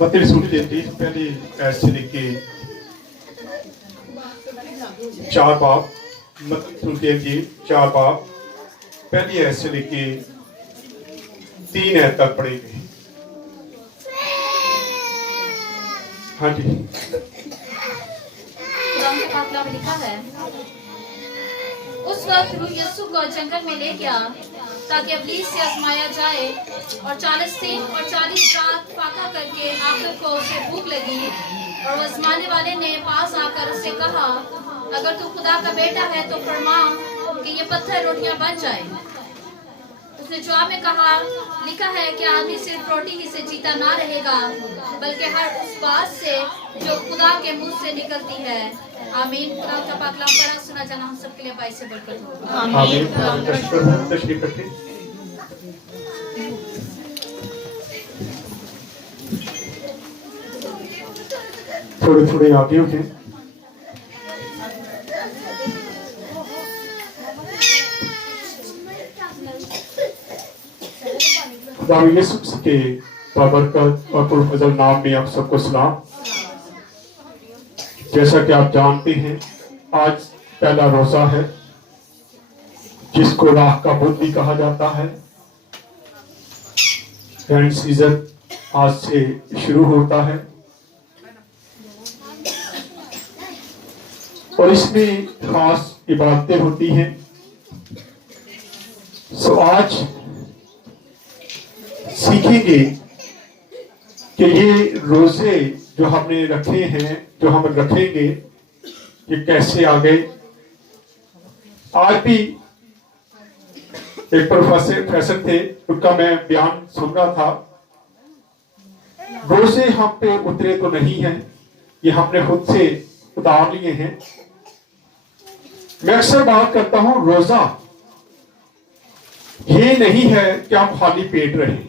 मत्ती रसूल की इंजील पहली ऐत से लेके 4 बाब, मत्ती रसूल की इंजील 4 बाब पहली ऐत से लेके 3 ऐत तक पढ़ेंगे। हाँ जी। कुरान के पाकला में लिखा है, उस वक्त रूह यीशु को जंगल में ले गया ताकि इब्लीस से आजमाया जाए, और 40 दिन और 40 रात फाका करके आखिर को उसे भूख लगी, और वो आजमाने वाले ने पास आकर उसे कहा, अगर तू खुदा का बेटा है तो फरमा कि ये पत्थर रोटियां बन जाए। उसने जवाब में कहा, लिखा है कि आदमी सिर्फ रोटी ही से जीता ना रहेगा, बल्कि हर उस बात से जो खुदा के मुंह से निकलती है। आमीन। खुदा का पाक कलाम पढ़ा सुना जाना हम सबके लिए बाइस से बरकत हो। आमीन। तशरीफ रखिए। थोड़े थोड़े आगे उठे। खुदा यीशु के बाबरकत और पुरफजल नाम में आप सबको सलाम। जैसा कि आप जानते हैं, आज पहला रोजा है जिसको राह का बुद्ध भी कहा जाता है। रैन सीजन आज से शुरू होता है और इसमें खास इबादतें होती हैं। सो आज सीखेंगे कि ये रोजे जो हमने रखे हैं, जो हम रखेंगे, ये कैसे आ गए। आज भी एक प्रोफेसर थे, उनका मैं बयान सुन रहा था। रोजे हम पे उतरे तो नहीं हैं, ये हमने खुद से उतार लिए हैं। मैं अक्सर बात करता हूं, रोजा ये नहीं है कि आप खाली पेट रहें।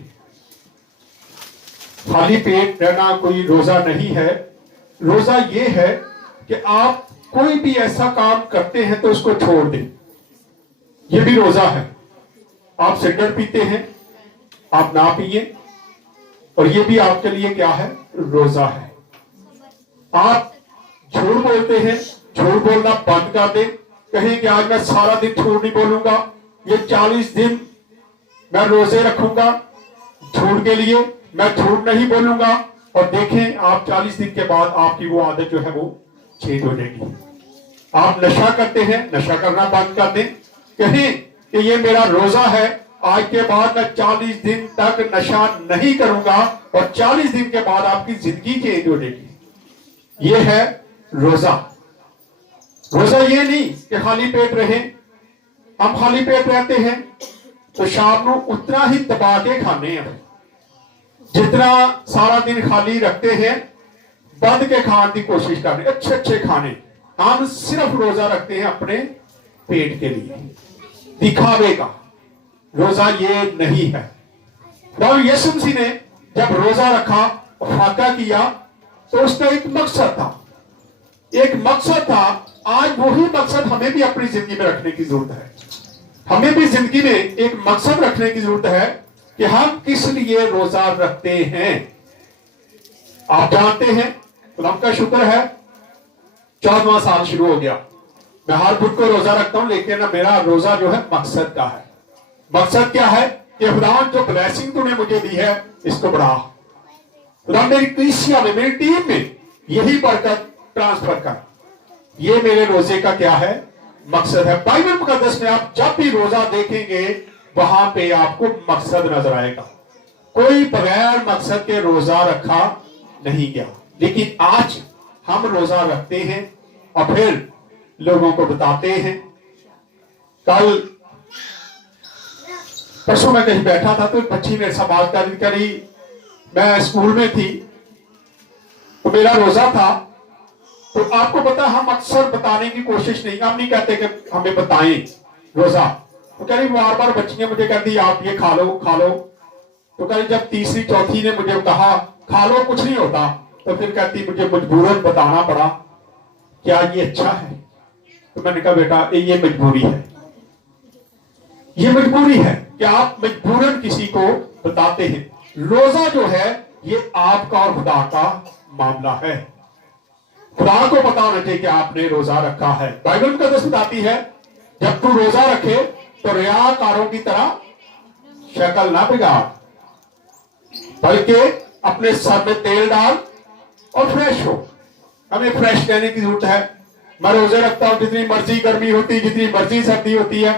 खाली पेट रहना कोई रोजा नहीं है। रोजा ये है कि आप कोई भी ऐसा काम करते हैं तो उसको छोड़ दें, ये भी रोजा है। आप सिगरेट पीते हैं, आप ना पिए, और ये भी आपके लिए क्या है, रोजा है। आप झूठ बोलते हैं, झूठ बोलना बंद कर दें। कहें कि आज मैं सारा दिन झूठ नहीं बोलूंगा, ये 40 दिन मैं रोजे रखूंगा झूठ के लिए, मैं झूठ नहीं बोलूंगा, और देखें आप 40 दिन के बाद आपकी वो आदत जो है वो चेंज हो जाएगी। आप नशा करते हैं, नशा करना बंद कर दें। कहें कि ये मेरा रोजा है, आज के बाद मैं 40 दिन तक नशा नहीं करूंगा, और 40 दिन के बाद आपकी जिंदगी चेंज हो जाएगी। ये है रोजा। रोजा ये नहीं कि खाली पेट रहे। हम खाली पेट रहते हैं तो शाम को उतना ही दबा के खाने हैं, जितना सारा दिन खाली रखते हैं। बंद के खाने की कोशिश करने, अच्छे अच्छे खाने। हम सिर्फ रोजा रखते हैं अपने पेट के लिए, दिखावे का। रोजा ये नहीं है। और यीशु मसीह ने जब रोजा रखा, फाका किया, तो उसका एक मकसद था, एक मकसद था। आज वही मकसद हमें भी अपनी जिंदगी में रखने की जरूरत है। हमें भी जिंदगी में एक मकसद रखने की जरूरत है कि हम किस लिए रोजा रखते हैं। आप जानते हैं, खुदा का शुक्र है, 14वां साल शुरू हो गया। मैं हर बुध को रोजा रखता हूं, लेकिन मेरा रोजा जो है मकसद का है। मकसद क्या है कि खुदा जो ब्लेसिंग तूने मुझे दी है, इसको बढ़ा। खुदा मेरी कलीसिया में, मेरी टीम में यही बरकत ट्रांसफर कर। ये मेरे रोजे का क्या है, मकसद है। बाइबल मुकद्दस में आप जब भी रोजा देखेंगे, वहां पे आपको मकसद नजर आएगा। कोई बगैर मकसद के रोजा रखा नहीं गया। लेकिन आज हम रोजा रखते हैं और फिर लोगों को बताते हैं। कल परसों मैं कहीं बैठा था तो एक बच्ची मेरे से बात करी। मैं स्कूल में थी तो मेरा रोजा था। तो आपको पता, हम अक्सर बताने की कोशिश नहीं, हम नहीं कहते कि हमें बताएं रोजा। तो कह रही बार बार बच्चियां मुझे कहती आप ये खा लो खा लो। तो कह रही जब तीसरी चौथी ने मुझे कहा खा लो कुछ नहीं होता, तो फिर कहती मुझे मजबूरन बताना पड़ा। क्या ये अच्छा है? तो मैंने कहा बेटा ये मजबूरी है, ये मजबूरी है कि आप मजबूरन किसी को बताते हैं। रोजा जो है ये आपका और खुदा का मामला है। खुदा को पता होना चाहिए कि आपने रोजा रखा है। बाइबल मुकद्दस बताती है जब तू रोजा रखे तो रियाकारों की तरह शक्ल ना बिगाड़, बल्कि अपने सर में तेल डाल और फ्रेश हो। हमें फ्रेश रहने की जरूरत है। मैं रोजे रखता हूं, जितनी मर्जी गर्मी होती, जितनी मर्जी सर्दी होती है,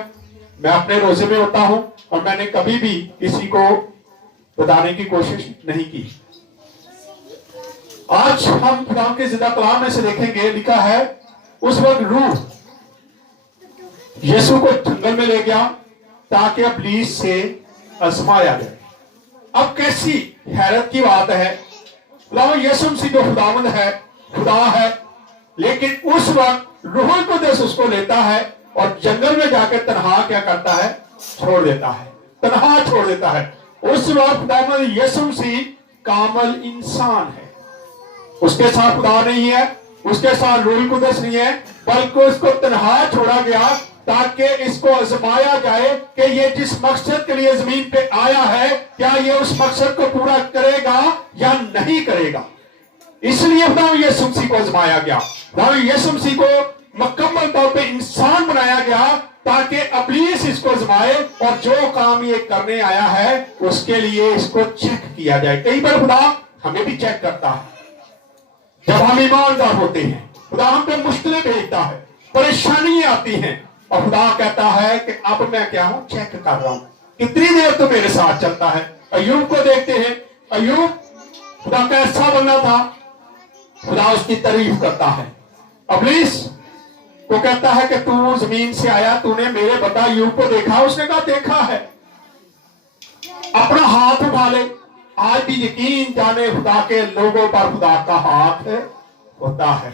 मैं अपने रोजे में होता हूं और मैंने कभी भी किसी को बताने की कोशिश नहीं की। आज हम खुदा के जिंदा कलाम में से देखेंगे, लिखा है उस वक्त रूह यीशु को जंगल में ले गया ताकि इब्लीस से आजमाया जाए। अब कैसी हैरत की बात है, यीशु मसीह जो खुदावंद है, खुदा है, लेकिन उस वक्त रूह कुद्दुस उसको लेता है और जंगल में जाकर तन्हा क्या करता है, छोड़ देता है, तन्हा छोड़ देता है। उस वक्त खुदावंद यीशु मसीह कामल इंसान है, उसके साथ खुदा नहीं है, उसके साथ रूह कुद्दुस नहीं है, बल्कि उसको तन्हा छोड़ा गया ताकि इसको आजमाया जाए कि ये जिस मकसद के लिए जमीन पे आया है, क्या ये उस मकसद को पूरा करेगा या नहीं करेगा। इसलिए खुदा यीशु मसीह को आजमाया गया। खुदा यीशु मसीह को मुकम्मल तौर पे इंसान बनाया गया ताकि इब्लीस इसको आजमाए और जो काम ये करने आया है उसके लिए इसको चेक किया जाए। कई बार खुदा हमें भी चेक करता है। जब हम ईमानदार होते हैं, खुदा हम पे मुश्किलें भेजता है, परेशानियां आती हैं और खुदा कहता है कि अब मैं क्या हूं, चेक कर रहा हूं कितनी देर तो मेरे साथ चलता है। अय्यूब को देखते हैं, अय्यूब खुदा का ऐसा बनना था, खुदा उसकी तारीफ करता है। इब्लीस को कहता है कि तू जमीन से आया, तूने मेरे बंदा अय्यूब को देखा। उसने कहा देखा है, अपना हाथ उठा ले। आज भी यकीन जाने खुदा के लोगों पर खुदा का हाथ होता है,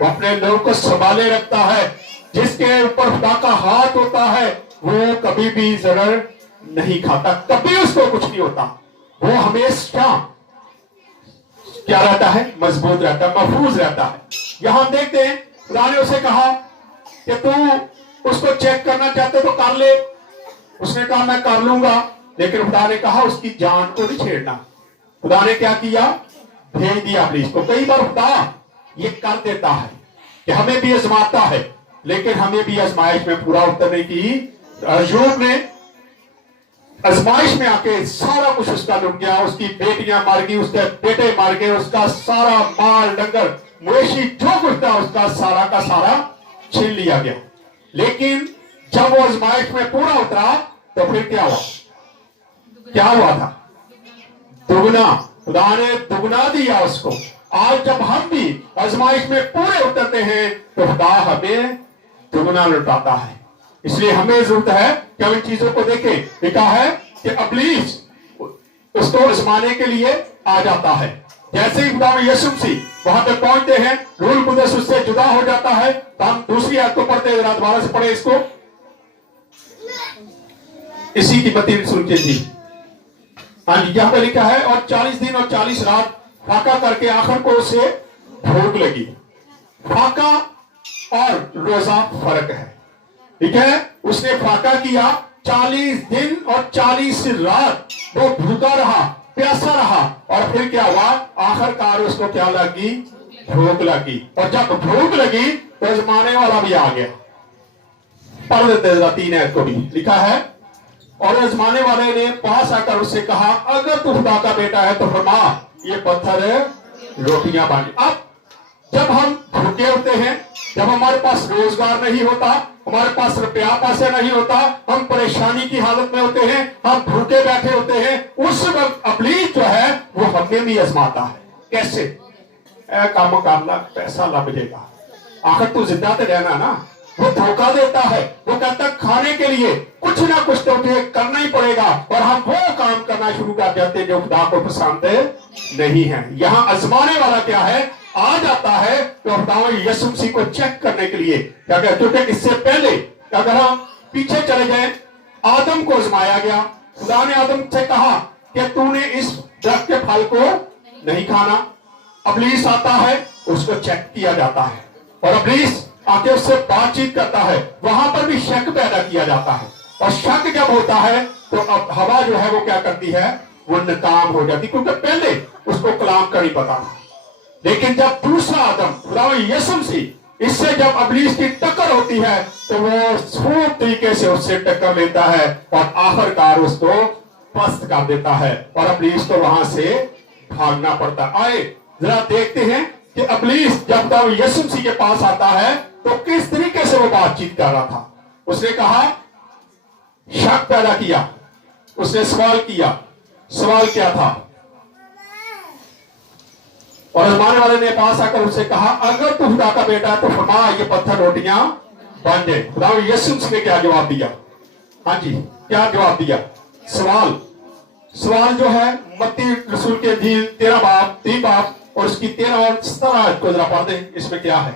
वो अपने लोगों को संभाले रखता है। जिसके ऊपर खुदा का हाथ होता है वो कभी भी जरर नहीं खाता, कभी उसको कुछ नहीं होता, वो हमेशा क्या रहता है, मजबूत रहता है, महफूज रहता है। यहां हम देखते हैं खुदा ने उसे कहा कि तू उसको चेक करना चाहते तो कर ले। उसने कहा मैं कर लूंगा, लेकिन खुदा ने कहा उसकी जान को नहीं छेड़ना। खुदा ने क्या किया, भेज दिया इब्लीस को। कई बार खुदा ये कर देता है कि हमें भी आजमाता है, लेकिन हमें भी आजमाइश में पूरा उतरने की। अय्यूब ने आजमाइश में आके सारा कुछ उसका लुट गया, उसकी बेटियां मर गई, उसके बेटे मर गए, उसका सारा माल डंगर मवेशी जो कुछ था उसका सारा का सारा छीन लिया गया। लेकिन जब वो आजमाइश में पूरा उतरा तो फिर क्या हुआ, क्या हुआ था, दुगना। खुदा ने दुगना दिया उसको। आज जब हम भी आजमाइश में पूरे उतरते हैं तो खुदा हमें दुगना लौटाता है। इसलिए हमें जरूरत है कि हम इन चीजों को देखें। लिखा है कि इब्लीस उसको आजमाने के लिए आ जाता है। जैसे ही खुदा यीशु मसीह वहां पे पहुंचते हैं, रूह कुद्दुस उससे जुदा हो जाता है। तो हम दूसरी आयत को पढ़ते हैं, दोबारा से पढ़े इसको, इसी की बत्ती सुन के जी। हाँ जी, यहां पे लिखा है और 40 दिन और 40 रात फाका करके आखिर को उसे भूख लगी। फाका और रोजा फर्क है, ठीक है। उसने फाका किया, 40 दिन और 40 रात वो भूखा रहा, प्यासा रहा, और फिर क्या हुआ, आखिरकार उसको क्या लगी, भूख लगी। और जब भूख लगी तो आजमाने वाला भी आ गया। पढ़ देते 3 आयत को भी। लिखा है और आजमाने वाले ने पास आकर उससे कहा अगर तू खुदा का बेटा है तो फरमा ये पत्थर रोटियां बन। अब जब हम भूखे होते हैं, जब हमारे पास रोजगार नहीं होता, हमारे पास रुपया पैसे नहीं होता, हम परेशानी की हालत में होते हैं, हम भूखे बैठे होते हैं, उस वक्त इब्लीस जो है वो हमें भी आजमाता है। कैसे, काम करना पैसा लग जाएगा, आखिर तू जिंदा तो रहना ना। वो धोखा देता है, वो कहता है खाने के लिए कुछ ना कुछ तो करना ही पड़ेगा, और हम वो काम करना शुरू कर देते जो खुदा को पसंद नहीं है। यहाँ आजमाने वाला क्या है, आ जाता है तो खुदा यीशु मसीह को चेक करने के लिए क्या कहते, क्योंकि इससे पहले अगर हम पीछे चले जाए, आदम को आजमाया गया। खुदा ने आदम से कहा कि तूने इस दरख्त के फल को नहीं खाना। इब्लीस आता है, उसको चेक किया जाता है, और इब्लीस आके उससे बातचीत करता है। वहां पर भी शक पैदा किया जाता है, और शक जब होता है तो अब हवा जो है वो क्या करती है, वो नाकाम हो जाती, क्योंकि पहले उसको कलाम का नहीं पता था। लेकिन जब दूसरा आदम खुदा यीशु मसीह इससे जब अबलीस की टक्कर होती है तो वो खूब तरीके से उससे टक्कर लेता है और आखिरकार उसको पस्त कर देता है और अबलीस को वहां से भागना पड़ता है। आए जरा देखते हैं कि अबलीस जब यीशु मसीह के पास आता है तो किस तरीके से वो बातचीत कर रहा था। उसने कहा, शक पैदा किया, उसने सवाल किया। सवाल क्या था? और आजमाने वाले ने पास आकर उससे कहा, अगर तू खुदा का बेटा है तो फरमा ये पत्थर रोटियां बन जाए। खुदा यीशु मसीह ने क्या जवाब दिया? हाँ जी, क्या जवाब दिया? सवाल जो है मत्ती रसूल के 3 बाब और उसकी 13 और 17 को जरा पढ़ दें। इसमें क्या है?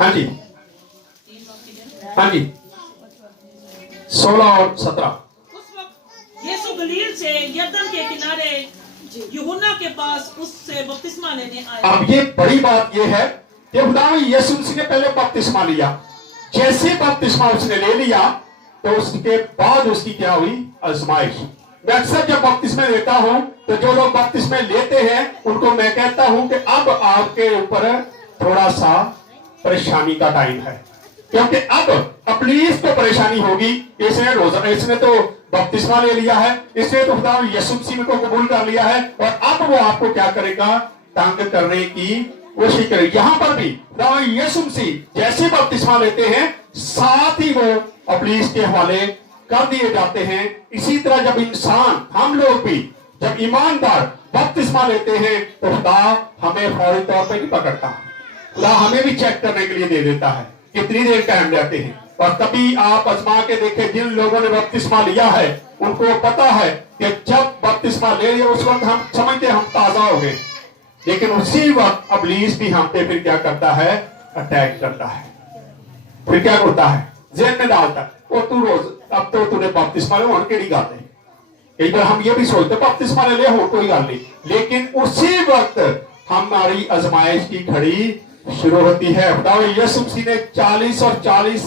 हाँ जी, हाँ जी, 16 और 17। उस वक्त यीशु गलील से यरदन के किनारे यूहन्ना के पास उससे बपतिस्मा लेने आया। अब ये बड़ी बात ये है कि खुदा यीशु मसीह ने पहले बपतिस्मा लिया। जैसे बपतिस्मा उसने ले लिया तो उसके बाद उसकी क्या हुई? आजमाइश। मैं अक्सर जब बपतिस्मा लेता हूं तो जो लोग बपतिस्मा लेते हैं उनको मैं कहता हूं कि अब आपके ऊपर थोड़ा सा परेशानी का टाइम है, क्योंकि अब अबलीस को परेशानी होगी। इसने तो बपतिस्मा ले लिया है, इसने तो खुदा यीशु मसीह को कबूल कर लिया है और अब वो आपको क्या करेगा? तंग करने की कोशिश करेगा। यहां पर भी खुदा यीशु मसीह जैसे बपतिस्मा लेते हैं साथ ही वो अबलीस के हवाले कर दिए जाते हैं। इसी तरह जब इंसान, हम लोग भी जब ईमानदार बपतिस्मा लेते हैं तो खुदा हमें फौरी तौर पर नहीं पकड़ता, खुदा हमें भी चेक करने के लिए दे देता है कितनी देर टाइम जाते हैं। और कभी आप आजमा के देखें, जिन लोगों ने बपतिस्मा लिया है उनको पता है कि जब बपतिस्मा ले लिया उस वक्त हम समझते हम ताजा हो गए, लेकिन उसी वक्त अबलीस भी हम पे फिर क्या करता है? अटैक करता है। फिर क्या करता है? जेल में डालता है। वो तू रोज अब तो तूने बपतिस्मा ले होने केड़ी गल है। कई बार हम ये भी सोचते बपतिस्मा ले ले हो कोई गल नहीं, लेकिन उसी वक्त हमारी आजमाइश की घड़ी शुरू होती है। खुदा यीशु मसीह ने 40 और 40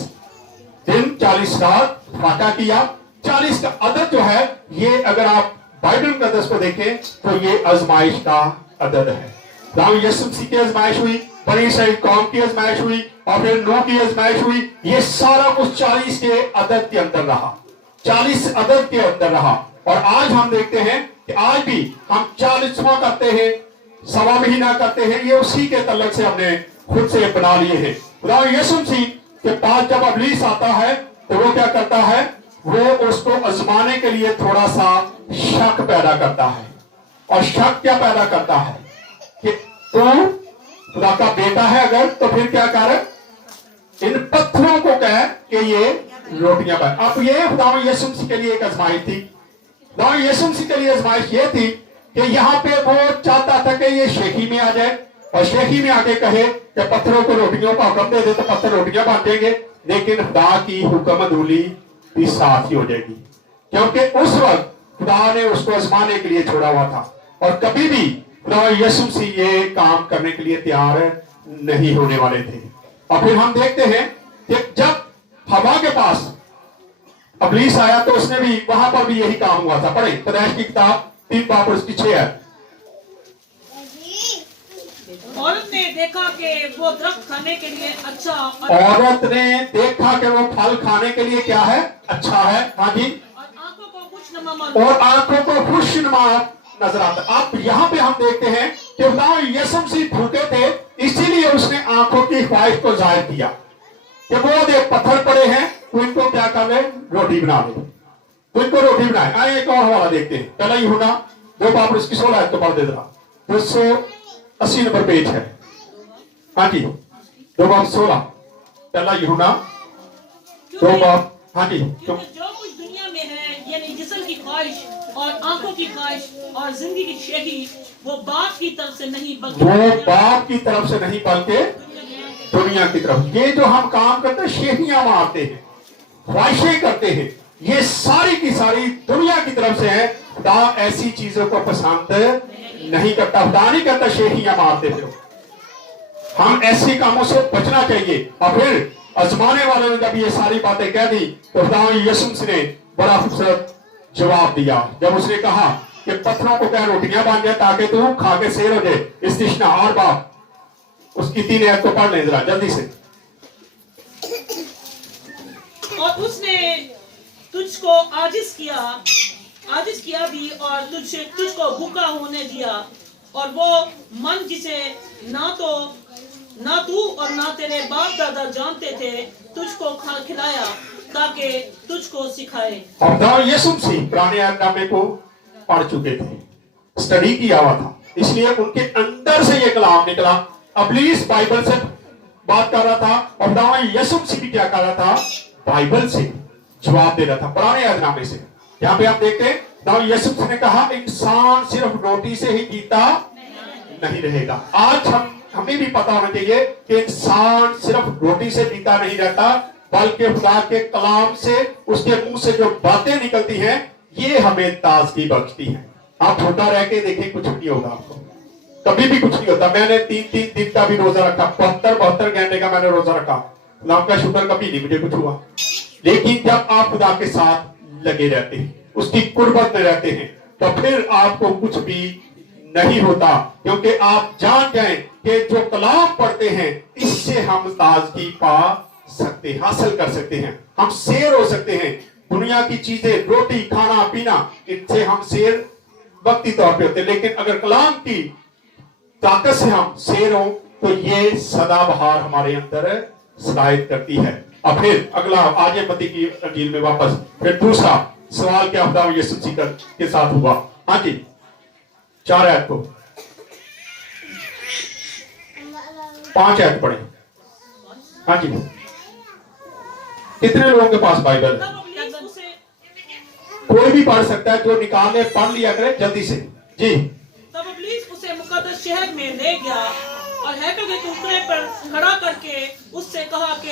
दिन 40 रात फाका किया। 40 का अदद जो है ये अगर आप बाइबल मुकद्दस को देखें तो ये आजमाइश का अदद है। खुदा यीशु मसीह की आजमाइश हुई, बनी इसराइल कौम की आजमाइश हुई और फिर नूह की आजमाइश हुई। ये सारा कुछ 40 के अदद के अंदर रहा, 40 अदद के अंदर रहा। और आज हम देखते हैं कि आज भी हम 40वां करते हैं, 1.25 महीना करते हैं, ये उसी के तल्लक से हमने खुद से बना लिए हैं। खुदा यीशु मसीह के पास जब अबलीस आता है तो वो क्या करता है? वो उसको आजमाने के लिए थोड़ा सा शक पैदा करता है। और शक क्या पैदा करता है कि तू खुदा का बेटा है अगर, तो फिर क्या कर, इन पत्थरों को कह कि ये रोटियां बन। अब ये खुदा यीशु मसीह के लिए एक आजमाइश थी। खुदा यीशु मसीह के लिए आजमाइश ये थी कि यहाँ पे वो चाहता था कि ये शेखी में आ जाए और शेखी में आके कहे कि पत्थरों को रोटियों का हुक्म दे दे तो पत्थर रोटियां बन जाएंगे। लेकिन खुदा की हुक्मदूली भी साथ ही हो जाएगी, क्योंकि उस वक्त खुदा ने उसको आजमाने के लिए छोड़ा हुआ था और कभी भी खुदा यीशु मसीह ये काम करने के लिए तैयार नहीं होने वाले थे। और फिर हम देखते हैं कि जब हवा के पास अबलीस आया तो उसने भी, वहां पर भी यही काम हुआ था। पढ़े पैदाइश की किताब 3 बाब और उसकी 6 है। औरत ने देखा कि वो दरख्त खाने के लिए अच्छा औरत ने देखा कि वो फल खाने के लिए क्या है? अच्छा है। हाँ जी, और आंखों को खुशनुमा और आंखों को खुशनुमा नजर आता। अब यहाँ पे हम देखते हैं कि खुदा यीशु मसीह भूखे थे, इसीलिए उसने आंखों की ख्वाहिश को जाहिर किया कि वो देख पत्थर पड़े हैं तो इनको क्या कर ले? रोटी बना ले, तो इनको रोटी बनाए। आइए एक और हवाला देखते हैं। पहला यूहन्ना 2 बाब उसकी 16 तो पढ़ दे जरा। 280 नंबर पेज है। हाँ जी, 2 बाब 16। पहला यूहन्ना 2 बाब। हाँ जी, क्योंकि जो कुछ दुनिया में है यानी जिस्म की ख्वाहिश और आंखों की ख्वाहिश और जिंदगी की शेखी वो बाप की तरफ से नहीं बल्कि वो बाप की तरफ से नहीं बल्कि दुनिया की तरफ। ये जो हम काम करते हैं, शेखियां मारते हैं, ख्वाहिशें करते हैं, ये सारी की सारी दुनिया की तरफ से है। खुदा ऐसी चीजों को पसंद नहीं करता। खुदा नहीं करता शेखियां मारते फिर। हम ऐसे कामों से बचना चाहिए। और फिर आजमाने वाले ने जब ये सारी बातें कह दी तो खुदा यीशु मसीह ने बड़ा खूबसूरत जवाब दिया जब उसने कहा कि पत्थरों को क्या रोटियां बन जाए ताकि तू खा के शेर हो जाए। इस्तिश्ना और बाप उसकी 3 आयत को पढ़ लें जरा जल्दी से। और उसने तुझको आजिज किया भी और तुझको भूखा होने दिया, और वो मन जिसे ना तू और ना तेरे बाप दादा जानते थे तुझको खिलाया ताकि तुझको सिखाए। और यीशु मसीह पुराने अहदनामे को पढ़ चुके थे, स्टडी किया हुआ था, इसलिए उनके अंदर से ये कलाम निकला। इब्लीस बाइबल से बात कर रहा था और दावा यीशु मसीह भी क्या कर रहा था, बाइबल से जवाब दे रहा था, पुराने अहदनामे से। यहाँ पे आप देखते हैं दावा यीशु मसीह ने कहा इंसान सिर्फ रोटी से ही जीता नहीं रहेगा। आज हमें भी पता होना चाहिए कि इंसान सिर्फ रोटी से जीता नहीं रहता, बल्कि खुदा के कलाम से, उसके मुंह से जो बातें निकलती हैं ये हमें ताजगी बख्शती हैं। आप छोटा रह के देखें कुछ नहीं होगा, आपको कभी भी कुछ नहीं होता। मैंने 3 दिन का भी रोजा रखा, 72 घंटे का मैंने रोजा रखा, खुदा का शुक्र कभी नहीं मुझे कुछ हुआ। लेकिन जब आप खुदा के साथ लगे रहते हैं, उसकी कुर्बत में रहते हैं, तो फिर आपको कुछ भी नहीं होता, क्योंकि आप जान जाएं कि जो कलाम पढ़ते हैं इससे हम ताजगी पा सकते, हासिल कर सकते हैं, हम शेर हो सकते हैं। दुनिया की चीजें, रोटी, खाना पीना, इनसे हम शेर वक्ती तौर पे होते हैं, लेकिन अगर कलाम की ताकत से हम शेर हो तो ये सदाबहार हमारे अंदर सलाहियत करती है। अब फिर अगला आगे मत्ती की अंजील में वापस फिर दूसरा सवाल क्या खुदा यीशु मसीह के साथ हुआ। हाँ जी 4 आयत को 5 आयत पढ़े। हाँ जी कितने लोगों के पास बाइबल है? कोई भी पढ़ सकता है, जो निकाले पढ़ लिया करे जल्दी से जी। तब इब्लीस उसे मुकद्दस शहर में ले गया और हैकल के टुकड़े पर खड़ा करके उससे कहा कि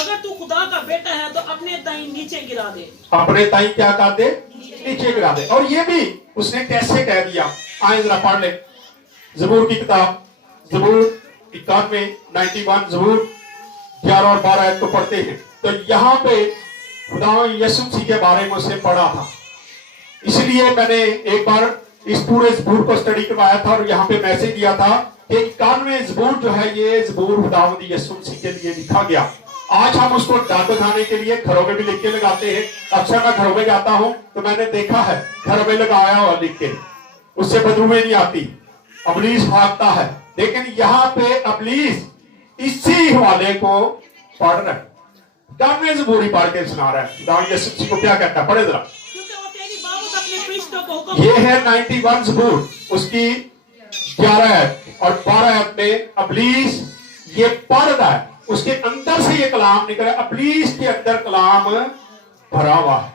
अगर तू खुदा का बेटा है तो अपने दाई नीचे गिरा दे। अपने दाई क्या कर दे? नीचे गिरा दे। और ये भी उसने कैसे कह दिया, आए जरा पढ़ ले। ज़बूर की किताब, ज़बूर 91 ज़बूर 11 और 12 आयत को पढ़ते हैं तो यहाँ पे खुदा यीशु मसीह के बारे में उसने पढ़ा था, इसलिए मैंने एक बार इस पूरे ज़बूर को स्टडी करवाया था और यहाँ पे मैसेज दिया था कि 91 ज़बूर जो है ये ज़बूर खुदावंद यीशु मसीह के लिए लिखा गया। आज हम उसको डाक खाने के लिए घरों में भी लिख के लगाते हैं। अक्सर मैं घरों में जाता हूँ तो मैंने देखा है घरों में लगाया हुआ लिख के, उससे बदबू नहीं आती, इब्लीस भागता है। लेकिन यहाँ पे इब्लीस इसी हवाले को पढ़ रहा है, 91 ज़बूर पढ़ के सुना रहा है। खुदा यीशु मसीह को क्या कहता है, पढ़े जरा। ये है 91 ज़बूर, उसकी 11 आयत और 12 आयत में इब्लीस ये पढ़ रहा है, उसके अंदर से ये कलाम निकल रहा है। इब्लीस के अंदर कलाम भरा हुआ है,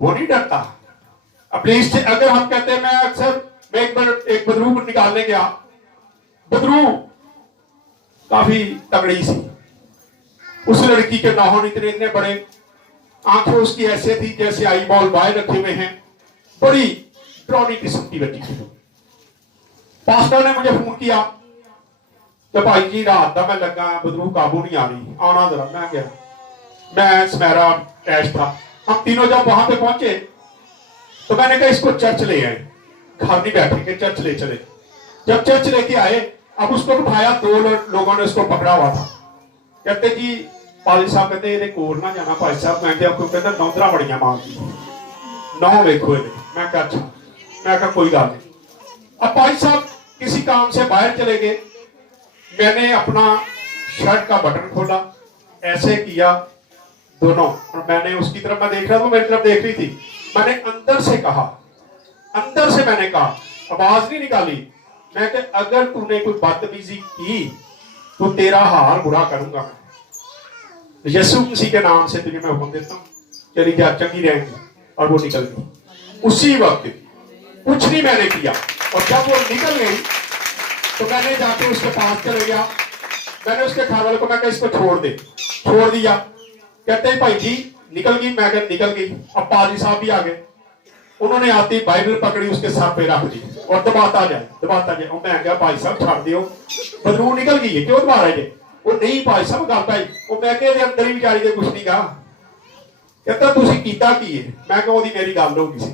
वो नहीं डरता इब्लीस से। अगर हम कहते हैं मैं एक बदरू को निकालने गया, बदरू काफी तगड़ी सी, उस लड़की के नाखून इतने बड़े, आंखें उसकी ऐसे थी जैसे आई बॉल बाहर रखे हुए हैं, बड़ी डरावनी किस्म की बच्ची थी। पास्टर ने मुझे फोन किया तो भाई जी रात का मैं लगा बदरू काबू नहीं आ रही, आना जरा। मैं गया, मैं स्मैरा कैश था, हम तीनों जब वहां पे पहुंचे तो मैंने कहा इसको चर्च ले आए, घर नहीं बैठेंगे, चर्च ले चले। जब चर्च लेके आए, अब उसको उठाया, 2 लोगों ने उसको पकड़ा हुआ था। कहते जी पाली साहब कहते ये कोल ना जाना भाई साहब, मैं आपको कहता नौदरा बड़ियां मांगती 9 वेखो। मैं कहा अच्छा, मैं कहा कोई गल नहीं। अब भाई साहब किसी काम से बाहर चले गए, मैंने अपना शर्ट का बटन खोला, ऐसे किया दोनों, और मैंने उसकी तरफ मैं देख रहा था, मेरी तरफ देख रही थी। मैंने अंदर से कहा, अंदर से मैंने कहा, आवाज नहीं निकाली, मैं कि अगर तूने कोई बदतमीजी की तो तेरा हाल बुरा करूंगा मैं। यीशु मसीह के नाम से तुझे मैं हुक्म देता हूँ, चली जा, चंगी रहेंगी। और वो निकल गई उसी वक्त, कुछ नहीं मैंने किया। और जब वो निकल गई तो मैंने जाके उसके पास चले गया, मैंने उसके घर वाले को मैं इसको छोड़ दे, छोड़ दिया। कहते भाई जी निकल गई, मैं कहा निकल गई। अब पाजी साहब भी आ गए, उन्होंने आती बाइबल पकड़ी उसके सर पे रख दी और दबाता जाए दबाता जाए। मैं कहा भाई साहब छाड़ दियो, बदबू निकल गई है, क्यों दबा रहे थे? वो नहीं भाई साहब गल पाई, वो मैं अंदर ही बेचारी के कुछ नहीं कहा। कहता तुसी कीता की है? मैं कहा ओदी मेरी गल हो गई सी।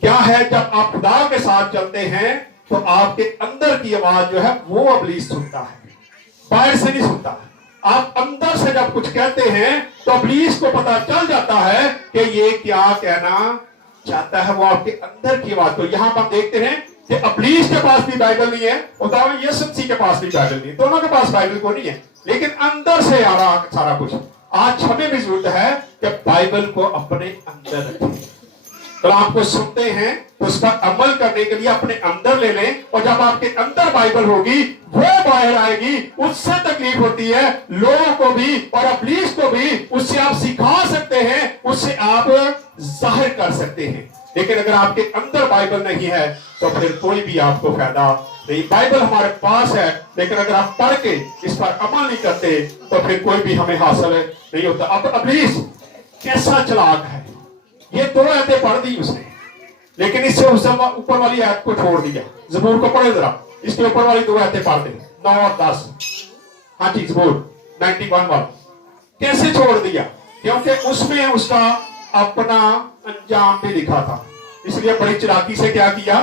क्या है, जब आप खुदा के साथ चलते हैं तो आपके अंदर की आवाज जो है वो इब्लीस सुनता है, बाहर से नहीं सुनता। आप अंदर से जब कुछ कहते हैं तो इब्लीस को पता चल जाता है कि ये क्या कहना चाहता है, वो आपके अंदर की आवाज। तो यहां पर हम देखते हैं कि इब्लीस के पास भी बाइबल नहीं है और यीशु मसीह के पास भी बाइबल नहीं है, दोनों के पास बाइबल को नहीं है, लेकिन अंदर से आ रहा सारा कुछ। आज हमें भी जरूरत है कि बाइबल को अपने अंदर रखें। कलाम को सुनते हैं तो उस पर अमल करने के लिए अपने अंदर ले लें, और जब आपके अंदर बाइबल होगी वो बाहर आएगी, उससे तकलीफ होती है लोगों को भी और इब्लीस को भी। उससे आप सिखा सकते हैं, उससे आप जाहिर कर सकते हैं। लेकिन अगर आपके अंदर बाइबल नहीं है तो फिर कोई भी आपको फायदा नहीं। बाइबल हमारे पास है, लेकिन अगर आप पढ़ के इस पर अमल नहीं करते तो फिर कोई भी हमें हासिल नहीं होता। अब इब्लीस कैसा चालाक है, ये 2 आयतें पढ़ दी उसने, लेकिन इससे उस ऊपर वाली आयत को छोड़ दिया। ज़बूर को पढ़े जरा, इसके ऊपर वाली 2 आयतें पढ़ दे, 9 और 10। हाँ जी, ज़बूर 91 वाला कैसे छोड़ दिया? क्योंकि उसमें उसका अपना अंजाम भी लिखा था, इसलिए बड़ी चालाकी से क्या किया,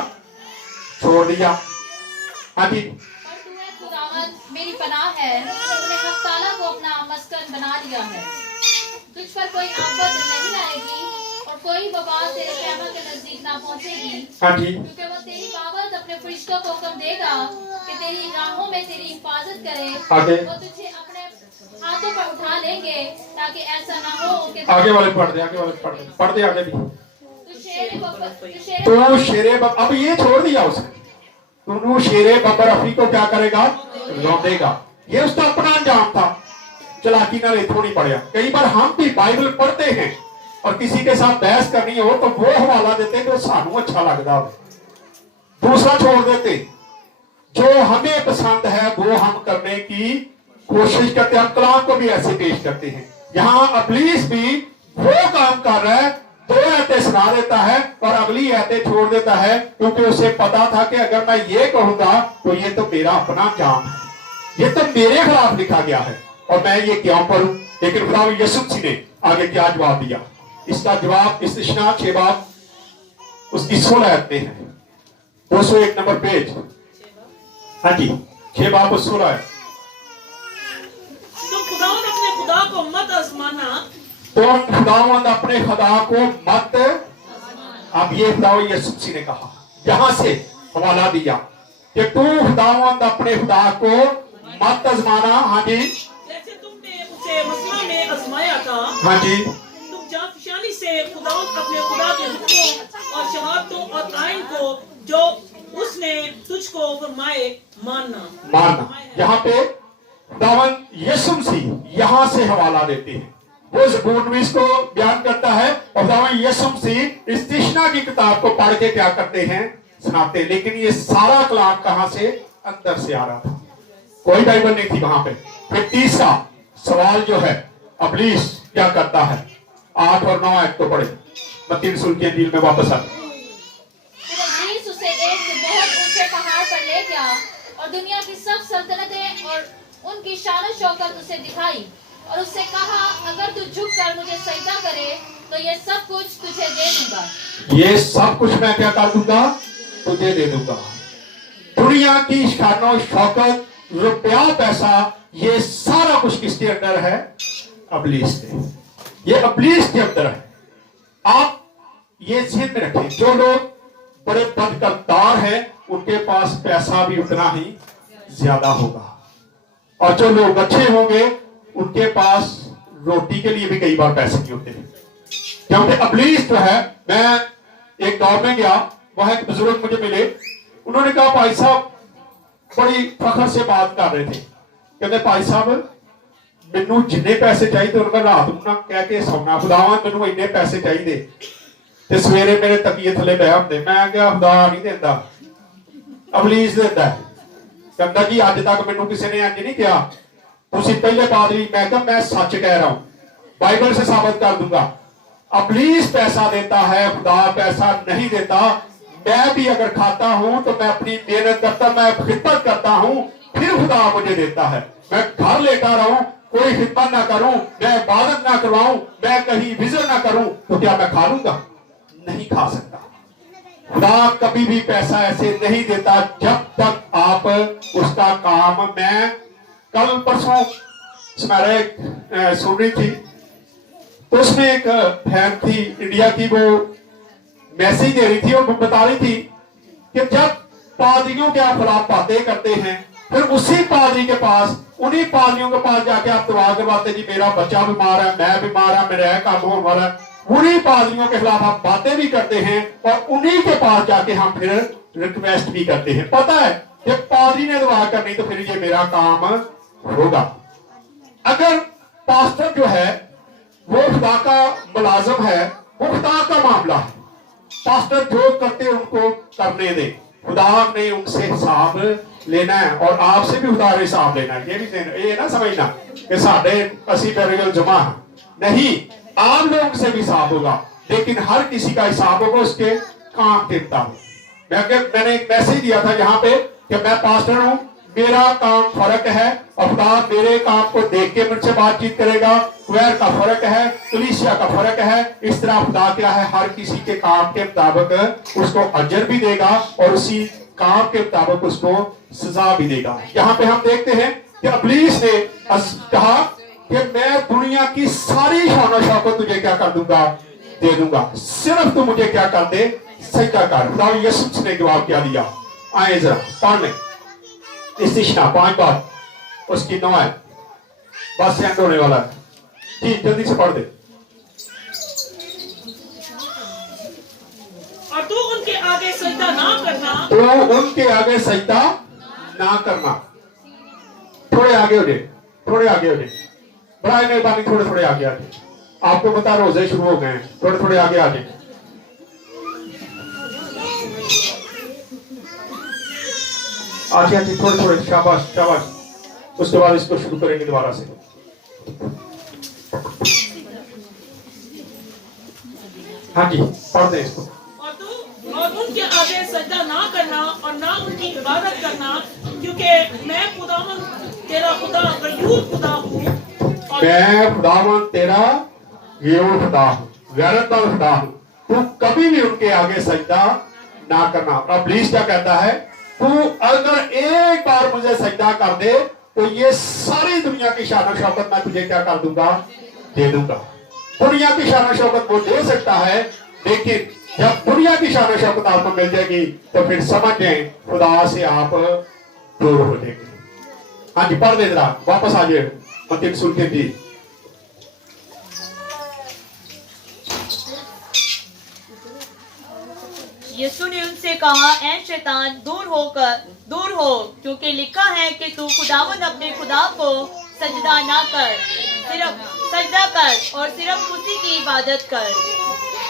छोड़ दिया। हाँ जी, पर तू है खुदावंद, मेरी पनाह है, तूने हफ्ताला को अपना मस्कन बना लिया है। तुझ पर कोई आफत नहीं आएगी और कोई वबा तेरे क़यामत के नजदीक ना पहुंचेगी। हाँ जी, क्योंकि वो तेरी बाबत अपने फरिश्तों को हुक्म देगा कि तेरी राहों में तेरी हिफाजत करे। आगे। वो तुझे अपने हाथों पर उठा लेंगे ताकि ऐसा ना हो कि आगे वाले पढ़ दे, आगे वाले पढ़ दे आगे भी। तू शेरे अब ये छोड़ दिया उसने, तू शेरे बब्बर अफी को क्या करेगा, लौटेगा। ये उसका अपना अंजाम था, चालाकी ना लेथो नहीं पड़ेगा। कई बार हम भी बाइबल पढ़ते हैं और किसी के साथ बहस करनी हो तो वो हवाला देते जो सानू अच्छा लगता हो, दूसरा छोड़ देते। जो हमें पसंद है वो हम करने की कोशिश करते हैं। हम कलाम को भी ऐसे पेश करते हैं। यहाँ इब्लीस भी वो काम कर रहा है, 2 आयतें सुना देता है और अगली आयतें छोड़ देता है, क्योंकि उसे पता था कि अगर मैं ये कहूंगा तो ये तो मेरा अपना जाम है, ये तो मेरे खिलाफ लिखा गया है और मैं ये क्यों पढ़ूं। लेकिन खुदा यीशु मसीह ने आगे क्या जवाब दिया? इसका जवाब इस्तिशना 6 बाब उसकी 16 आयत में है, 201 नंबर पेज। हाँ जी, 6 बाब 16 है। तो खुदावंद अपने खुदा को मत आजमाना, तो खुदावंद अपने खुदा को मत। अब ये खुदा यीशु मसीह ने कहा, यहां से हवाला दिया कि तू खुदावंद अपने खुदा को मत आजमाना। हाँ जी, जैसे तुमने उसे मसला में आजमाया था। हाँ जी, तुम जाफशानी से खुदावंद अपने खुदा के हुक्मों और शहादतों और आइन को जो उसने तुझको फरमाए मानना। यहाँ पे खुदावंद यीशु मसीह यहां से हवाला देते हैं। वो ज़बूर 19 को बयान करता है और खुदावंद यीशु मसीह इस्तिशना की किताब को पढ़ के क्या करते हैं, सुनाते। लेकिन ये सारा कलाम कहां से, अंदर से आ रहा था, कोई बाइबल नहीं थी वहां पे। फिर तीसरा सवाल जो है, इब्लीस क्या करता है? 8 और 9 आयत को पढ़े, मत्ती रसूल की इंजील में वापस आते। फिर इब्लीस उसे एक बहुत ऊंचे पहाड़ पर ले गया और दुनिया की सब सल्तनतें और उनकी शान और शौकत उसे दिखाई और उससे कहा, अगर तू झुक कर मुझे सजदा करे तो ये सब कुछ तुझे दे दूंगा। ये सब कुछ मैं क्या कर दूंगा, तुझे दे दूंगा। दुनिया की शान और शौकत, रुपया पैसा, ये सारा कुछ किसके अंदर है, इब्लीस के। ये इब्लीस के अंदर है। आप ये ज़हन में रखें, जो लोग बड़े बदकरदार हैं उनके पास पैसा भी उतना ही ज्यादा होगा, और जो लोग अच्छे होंगे उनके पास रोटी के लिए भी कई बार पैसे नहीं होते। क्योंकि इब्लीस जो है, मैं एक गांव में गया, वहां एक बुजुर्ग मुझे मिले, उन्होंने कहा भाई साहब, बड़ी फखर से बात कर रहे थे, कहते भाई साहब मैनू जिन्ने पैसे चाहिए उन्होंने रात ਨੂੰ ना कह के सौना, खुदावा मैनू इन्ने पैसे चाहिए ते सवेरे मेरे तकिए थले बह होंदे। मैं क्या, खुदा नहीं देता, इब्लीस देता है। कहता जी अज तक मैनू किसी ने इंज नहीं किया, तुसी पहले पादरी। मैं क्या, मैं सच कह रहा हूं, बाइबल से साबित कर दूंगा। इब्लीस पैसा देता है, खुदा पैसा नहीं देता। मैं भी अगर खाता हूं तो मैं अपनी मेहनत करता, मैं खिदमत करता हूं, फिर खुदा मुझे देता है। मैं घर लेटा रहूं, कोई खिदमत ना करूं, मैं इबादत ना करवाऊं, मैं कहीं विजिट ना करूं, तो क्या मैं खा लूंगा? नहीं खा सकता। खुदा कभी भी पैसा ऐसे नहीं देता जब तक आप उसका काम। मैं कल परसों सुनारा एक सुन रही थी, तो उसमें एक बहन थी इंडिया की, वो मैसेज दे रही थी और वो बता रही थी कि जब पादरियों के आप खिलाफ बातें करते हैं, फिर उसी पादरी के पास, उन्हीं पादरियों के पास जाके आप दुआ करवाते, जी मेरा बच्चा बीमार है, मैं बीमार है, मेरा काम होने वाला है, उन्हीं पादरियों के खिलाफ आप बातें भी करते हैं और उन्हीं के पास जाके हम फिर रिक्वेस्ट भी करते हैं। पता है जब पादरी ने दुआ करनी तो फिर ये मेरा काम होगा। अगर पास्टर जो है वो खुदा का मुलाजिम है, वो खुदा का मामला है, पास्टर जो करते उनको करने दे, खुदा ने उनसे हिसाब लेना है और आपसे भी खुदा ने हिसाब लेना है। ये भी ये ना समझना कि साढ़े 80 बैरियल जमा है, नहीं, आप लोगों से भी हिसाब होगा, लेकिन हर किसी का हिसाब होगा उसके काम के मुताबिक। मैंने एक मैसेज दिया था यहाँ पे कि मैं पास्टर हूं, मेरा काम फर्क है और खुदा मेरे काम को देख के मुझसे बातचीत करेगा। क्वेर का फर्क है, कलीसिया का फर्क है। इस तरह खुदा क्या है, हर किसी के काम के मुताबिक उसको अजर भी देगा और उसी काम के मुताबिक उसको सजा भी देगा। यहाँ पे हम देखते हैं कि इब्लीस ने कहा कि मैं दुनिया की सारी शान और शौकत तुझे क्या कर दूंगा, दे दूंगा, सिर्फ तू मुझे क्या कर दे, सजदा कर। खुदा यीशु ने जवाब क्या दिया, आए जरा पढ़ लें इस्तिशना 5 बार, उसकी 9 है, बस एंड होने वाला है जी, जल्दी से पढ़ दे। और तू उनके आगे सजदा ना करना, तो उनके आगे सजदा ना करना। थोड़े आगे हो जाए, थोड़े आगे हो जाए, बड़ा मेहरबानी, थोड़े थोड़े आगे आ जाए। आपको पता रोजे शुरू हो गए हैं, थोड़े थोड़े आगे आ जाए। आगे आगे थोड़े थोड़े, शाबाश शाबाश। उसके बाद इसको शुरू करेंगे दोबारा से। हाँ जी, पढ़ दें इसको। और उनके आगे सजदा ना करना और ना उनकी इबादत करना, क्योंकि मैं खुदावन तेरा खुदा गयूर खुदा हूँ। मैं खुदावन तेरा गयूर खुदा हूँ, गैरतमंद खुदा हूँ। तू कभी भी उनके आगे सजदा ना करना। अब इब्लीस क्या कहता है, तू अगर एक बार मुझे सजदा कर दे तो ये सारी दुनिया की शान शौकत मैं तुझे क्या कर दूंगा, दे दूंगा। दुनिया की शान शौकत वो दे सकता है, लेकिन जब दुनिया की शान शौकत आपको मिल जाएगी तो फिर समझ लें खुदा से आप दूर हो जाएंगे। हाँ जी, पढ़ दे जरा, वापस आ जाए मत्ती सुन के जी। यीशु ने उनसे कहा, ऐ शैतान दूर हो, क्योंकि लिखा है कि तू खुदावंद अपने खुदा को सजदा ना कर, सिर्फ सजदा कर और सिर्फ उसी की इबादत कर।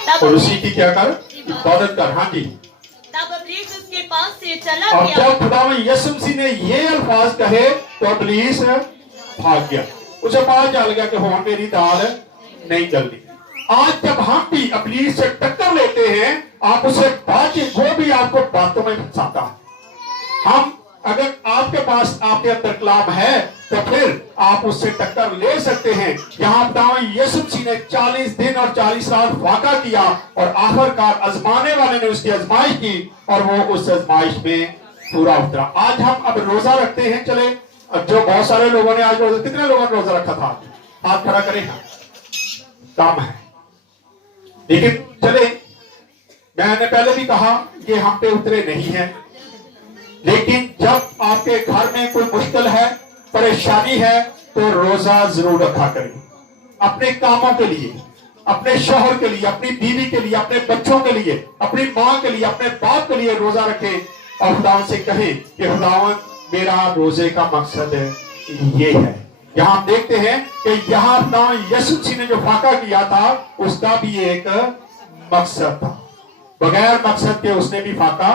तब और उसी की क्या कर, इबादत कर। हाँ जी, तब इब्लीस उसके पास से चला अब गया। जब खुदावंद यीशु मसीह ने ये अल्फाज कहे तो इब्लीस भाग गया, उसे पता चल गया कि हो मेरी दाल नहीं जलनी। आज जब हम भी इब्लीस से टक्कर लेते हैं, आप उसे बातचीत, वो भी आपको बातों में फंसाता है। हम अगर आपके पास आपके अंदर कलाम है तो फिर आप उससे टक्कर ले सकते हैं। यहाँ बताओ यीशु मसीह ने 40 दिन और 40 रात वाक़ा किया और आखिरकार आजमाने वाले ने उसकी आजमाइश की और वो उस आजमाइश में पूरा उतरा। आज हम अब रोजा रखते हैं, चले जो बहुत सारे लोगों ने आज रोजा, कितने लोगों ने रोजा रखा था, हाथ खड़ा करें। काम है, लेकिन चले, मैंने पहले भी कहा ये हम पे उतरे नहीं है, लेकिन जब आपके घर में कोई मुश्किल है, परेशानी है, तो रोजा जरूर रखा करें। अपने कामों के लिए, अपने शौहर के लिए, अपनी बीवी के लिए, अपने बच्चों के लिए, अपनी माँ के लिए, अपने बाप के लिए रोजा रखें और खुदावन से कहें कि खुदावन मेरा रोजे का मकसद ये है। यहाँ हम देखते हैं कि यहाँ यीशु मसीह ने जो फाका किया था उसका भी एक मकसद था, बगैर मकसद के उसने भी फाका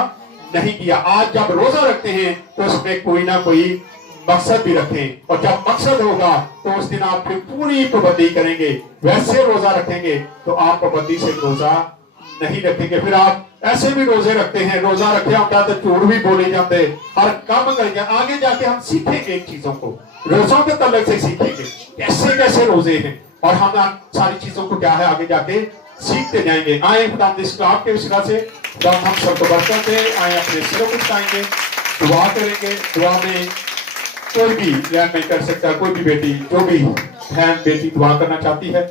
नहीं किया। आज जब रोजा रखते हैं तो उसमें कोई ना कोई मकसद भी रखें, और जब मकसद होगा तो उस दिन आप फिर पूरी पाबंदी करेंगे। वैसे रोजा रखेंगे तो आप पाबंदी से रोजा नहीं रखेंगे। फिर आप ऐसे भी रोजे रखते हैं, रोजा रखे होता तो झूठ भी बोले जाते, हर काम करेंगे। आगे जाके हम सीखेंगे इन चीजों को, रोजों के तलक से सीखेंगे। कैसे कैसे रोजे हैं, और हम आप सारी चीजों को क्या है आगे जाके सीखते जाएंगे। आए खुदा इस क्लास के सिरा से खुदा हम सबको बरकत दे। आए अपने सिरों को उठाएंगे, दुआ करेंगे। दुआ में कोई भी रहम नहीं कर सकता, कोई भी बेटी जो भी बहन बेटी दुआ करना चाहती है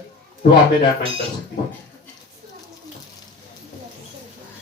दुआ में रहम नहीं कर सकती है।